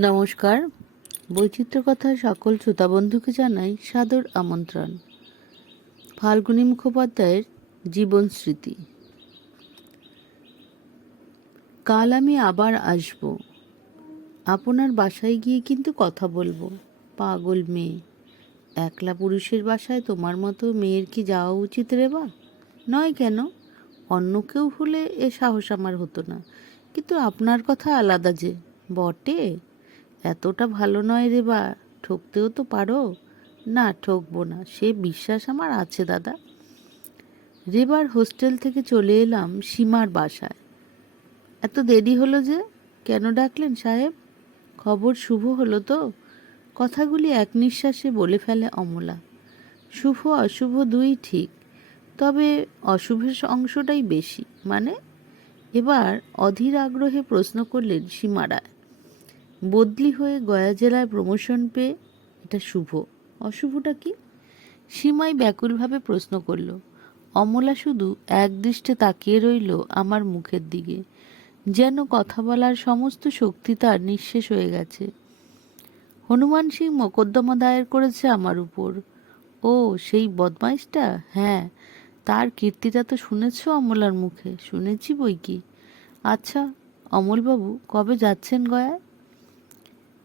নমস্কার। বৈচিত্র্য কথার সকল শ্রোতা বন্ধুকে জানাই সাদর আমন্ত্রণ। ফাল্গুনী মুখোপাধ্যায়ের জীবন স্মৃতি। কাল আমি আবার আসব। আপনার বাসায় গিয়ে কিন্তু কথা বলব। পাগল মেয়ে। একলা পুরুষের বাসায় তোমার মতো মেয়ের কি যাওয়া উচিত রে বা? নয় কেন? অন্য কেউ হলে এ সাহস আমার হতো না। কিন্তু আপনার কথা আলাদা যে। বটে? এতটা ভালো নয় রে বা, ঠকতেও তো পারো। না, ঠকবো না, সে বিশ্বাস আমার আছে দাদা। রেবার হোস্টেল থেকে চলে এলাম সীমার বাসায়। এত দেরি হলো যে কেন ডাকলেন সাহেব? খবর শুভ হলো তো? কথাগুলি এক নিঃশ্বাসে বলে ফেলে অমলা। শুভ, অশুভ দুই ঠিক, তবে অশুভের অংশটাই বেশি। মানে? এবার অধীর আগ্রহে প্রশ্ন করলেন সীমারায়। বদলি হয়ে গয়া জেলায় প্রমোশন পেয়ে এটা শুভ। অশুভটা কি? সীমাই ব্যাকুলভাবে প্রশ্ন করল। অমলা শুধু একদৃষ্টে তাকিয়ে রইল আমার মুখের দিকে। যেন কথা বলার সমস্ত শক্তি তার নিঃশেষ হয়ে গেছে। হনুমান সিং মোকদ্দমা দায়ের করেছে আমার উপর। ও, সেই বদমাইশটা? হ্যাঁ তার কীর্তিটা তো শুনেছ অমলার মুখে? শুনেছি বই কি? আচ্ছা অমলবাবু, কবে যাচ্ছেন গয়ায়?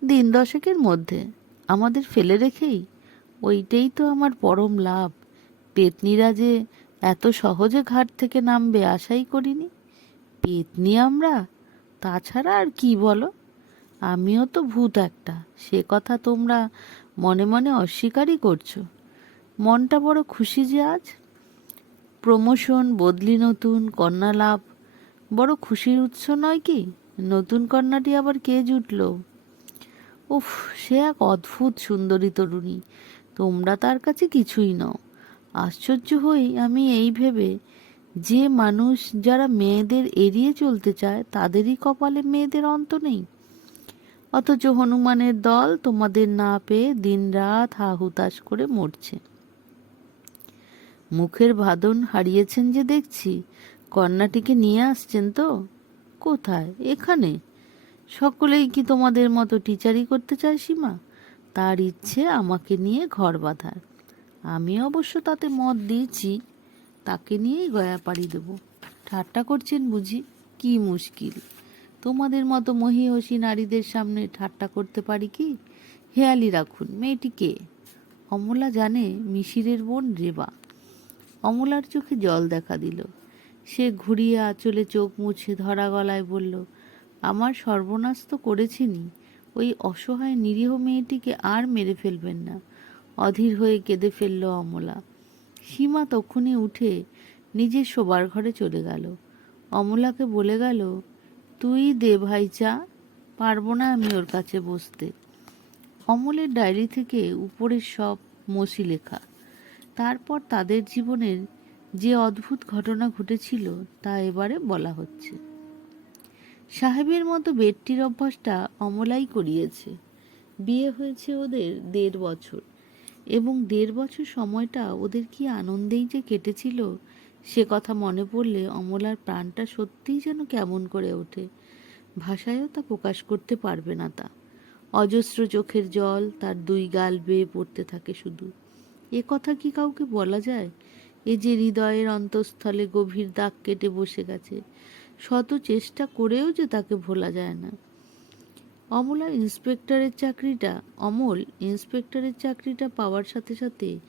দিন দশেকের মধ্যে আমাদের ফেলে রেখেই ওইটাই তো আমার পরম লাভ। পেতনিরা যে এত সহজে ঘাট থেকে নামবে আশাই করিনি। পেতনি আমরা? তাছাড়া আর কি বলো? আমিও তো ভূত একটা, সে কথা তোমরা মনে মনে অস্বীকারই করছ। মনটা বড় খুশি যে আজ? প্রমোশন, বদলি নতুন, কন্যা লাভ, বড় খুশির উৎস নয় কি? নতুন কন্যাটি আবার কে জুটলো? উফ, সে এক অদ্ভুত সুন্দরী তরুণী। তোমরা তার কাছে কিছুই নও। আশ্চর্য হই আমি এই ভেবে যে মানুষ যারা মেয়েদের এড়িয়ে চলতে চায়, তাদেরই কপালে মেয়েদের অন্ত নেই। অথচ হনুমানের দল তোমাদের না পেয়ে দিনরাত হা হুতাশ করে মরছে। মুখের ভাদন হারিয়েছেন যে দেখছি, কন্যাটিকে নিয়ে আসছেন তো? কোথায়? এখানে? সকলেই কি তোমাদের মতো টিচারি করতে চায় সীমা? তার ইচ্ছে আমাকে নিয়ে ঘর বাঁধার। আমি অবশ্য তাতে মত দিয়েছি, তাকে নিয়েই গয়া পাড়ি দেব। ঠাট্টা করছেন বুঝি? কি মুশকিল। তোমাদের মতো মহিষী নারীদের সামনে ঠাট্টা করতে পারি কি? হেয়ালি রাখুন, মেয়েটি কে? অমলা জানে মিশিরের বোন রেবা। অমলার চোখে জল দেখা দিল। সে ঘুরিয়ে আঁচলে চোখ মুছে ধরা গলায় বলল আমার সর্বনাশ তো করেছিনি। ওই অসহায় নিরীহ মেয়েটিকে আর মেরে ফেলবেন না। অধীর হয়ে কেঁদে ফেলল অমলা। সীমা তখনই উঠে নিজের শোবার ঘরে চলে গেল। অমলাকে বলে গেল, তুই দে ভাই চা, পারব না আমি ওর কাছে বসতে। অমলের ডায়েরি থেকে উপরের সব মসি লেখা। তারপর তাদের জীবনের যে অদ্ভুত ঘটনা ঘটেছিল তা এবারে বলা হচ্ছে। সাহেবের মতো বেডটির অভ্যাসটা অমলাই করিয়েছে। বিয়ে হয়েছে ওদের দেড় বছর। এবং দেড় বছর সময়টা ওদের কি আনন্দেই যে কেটেছিল, সে কথা মনে পড়লে অমলার প্রাণটা সত্যিই যেন কেমন করে ওঠে। ভাষায়ও তা প্রকাশ করতে পারবে না তা। অজস্র চোখের জল, তার দুই গাল বেয়ে পড়তে থাকে শুধু। এ কথা কি কাউকে বলা যায়? এ যে হৃদয়ের অন্তঃস্থলে গভীর দাগ কেটে বসে গেছে। শত চেষ্টা করেও যে তাকে ভোলা যায় না। অমলা ইন্সপেক্টরের চাকরিটা, অমল ইন্সপেক্টরের চাকরিটা পাওয়ার সাথে সাথে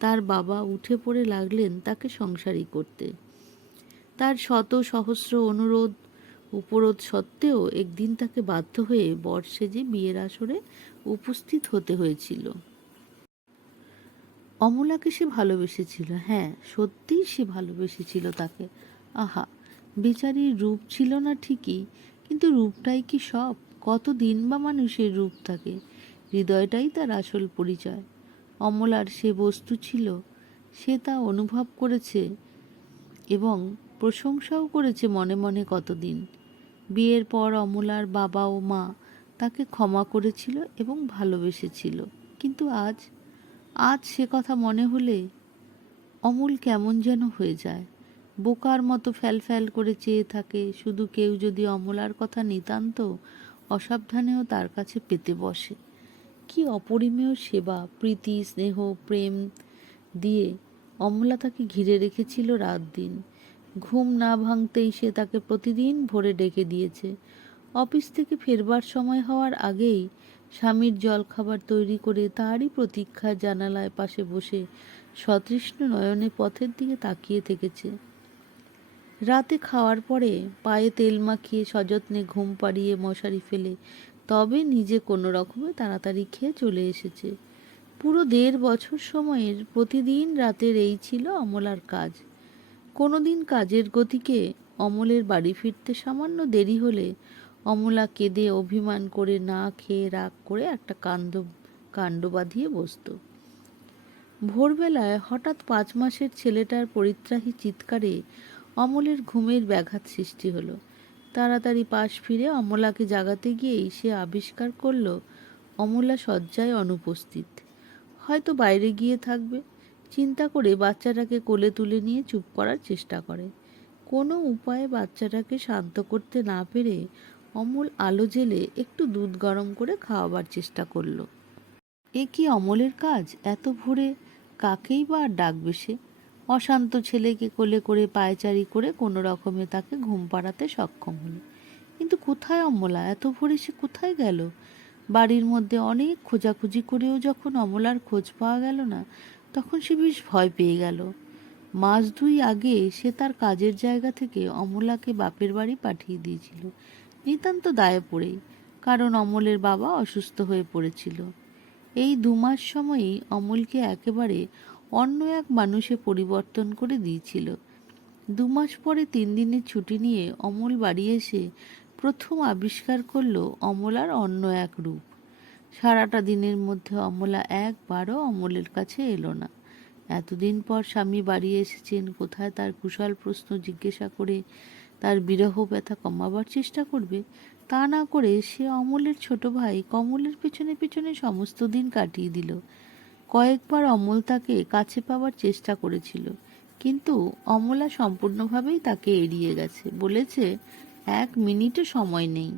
তার বাবা উঠে পড়ে লাগলেন তাকে সংসারী করতে। তার শত সহস্র অনুরোধ, উপরোধ সত্ত্বেও একদিন তাকে বাধ্য হয়ে বর সেজে বিয়ের আসরে উপস্থিত হতে হয়েছিল। অমলাকে সে ভালোবেসেছিল হ্যাঁ সত্যিই সে ভালোবেসেছিল তাকে। আহা বেচারির রূপ ছিল না ঠিকই, কিন্তু রূপটাই কি সব? কত দিন বা মানুষের রূপ থাকে? হৃদয়টাই তার আসল পরিচয়। অমলার সে বস্তু ছিল, সে তা অনুভব করেছে এবং প্রশংসাও করেছে মনে মনে কতদিন। বিয়ের পর অমলার বাবা ও মা তাকে ক্ষমা করেছিল এবং ভালোবেসেছিল। কিন্তু আজ আজ সে কথা মনে হলে অমল কেমন যেন হয়ে যায়। বোকার মতো ফ্যাল ফ্যাল করে চেয়ে থাকে। শুধু কেউ যদি অমলার কথা নিতান্ত, অসাবধানেও তার কাছে পেতে বসে। কি অপরিমেয় সেবা, প্রীতি, স্নেহ, প্রেম দিয়ে অমলা তাকে ঘিরে রেখেছিল রাত দিন। ঘুম না ভাঙতেই সে তাকে প্রতিদিন ভোরে ডেকে দিয়েছে। অফিস থেকে ফেরবার সময় হওয়ার আগেই স্বামীর জলখাবার তৈরি করে তারই প্রতীক্ষার জানালায় পাশে বসে সতৃষ্ণ নয়নে পথের দিকে তাকিয়ে থেকেছে। রাতে খাওয়ার পরে পায়ে তেল মাখিয়ে সযত্নে ঘুম পাড়িয়ে মশারি ফেলে, তবে নিজে কোনো রকমে তাড়াতাড়ি খেয়ে চলে এসেছে। পুরো দেড় বছর সময়ের প্রতিদিন রাতের এই ছিল অমলার কাজ। কোনোদিন কাজের গতিকে অমলের বাড়ি ফিরতে সামান্য দেরি হলে অমলা কেঁদে অভিমান করে না খেয়ে রাগ করে একটা কাণ্ড কাণ্ড বাঁধিয়ে বসত। ভোরবেলায় হঠাৎ পাঁচ মাসের ছেলেটার পরিত্রাহী চিৎকারে অমলের ঘুমের ব্যাঘাত সৃষ্টি হলো। তাড়াতাড়ি পাশ ফিরে অমলাকে জাগাতে গিয়েই সে আবিষ্কার করল, অমলা শয্যায় অনুপস্থিত। হয়তো বাইরে গিয়ে থাকবে। চিন্তা করে বাচ্চাটাকে কোলে তুলে নিয়ে চুপ করার চেষ্টা করে। কোনো উপায়ে বাচ্চাটাকে শান্ত করতে না পেরে অমল আলো জেলে একটু দুধ গরম করে খাওয়াবার চেষ্টা করল। এ কি অমলের কাজ? এত ভোরে কাকেই বা ডাকবে সে? অশান্ত ছেলেকে কোলে করে পায়চারি করে কোনো রকমে তাকে ঘুম পাড়াতে সক্ষম হলো। কিন্তু কোথায় অমলা? এত ভোরে সে কোথায় গেল? বাড়ির মধ্যে অনেক খোঁজাখুঁজি করেও যখন অমলার খোঁজ পাওয়া গেল না, তখন সে বেশ ভয় পেয়ে গেল। মাস দুই আগে সে তার কাজের জায়গা থেকে অমলাকে বাপের বাড়ি পাঠিয়ে দিয়েছিল। নিতান্ত দায়ে পড়েই কারণ অমলের বাবা অসুস্থ হয়ে পড়েছিল। এই দু মাস সময়ই অমলকে একেবারে অন্য এক মানুষে পরিবর্তন করে দিয়েছিল। দু মাস পরে তিন দিনের ছুটি নিয়ে অমল বাড়ি এসে প্রথম আবিষ্কার করল অমলার অন্য এক রূপ। সারাটা দিনের মধ্যে অমলা একবারও অমলের কাছে এলো না। এতদিন পর স্বামী বাড়ি এসেছেন, কোথায় তার কুশল প্রশ্ন জিজ্ঞাসা করে তার বিরহ ব্যথা কমাবার চেষ্টা করবে, তা না করে সে অমলের ছোট ভাই কমলের পেছনে পেছনে সমস্ত দিন কাটিয়ে দিল। কয়েকবার অমল তাকে কাছে পাওয়ার চেষ্টা করেছিল, কিন্তু অমলা সম্পূর্ণভাবেই তাকে এড়িয়ে গেছে। বলেছে, এক মিনিটও সময় নেই।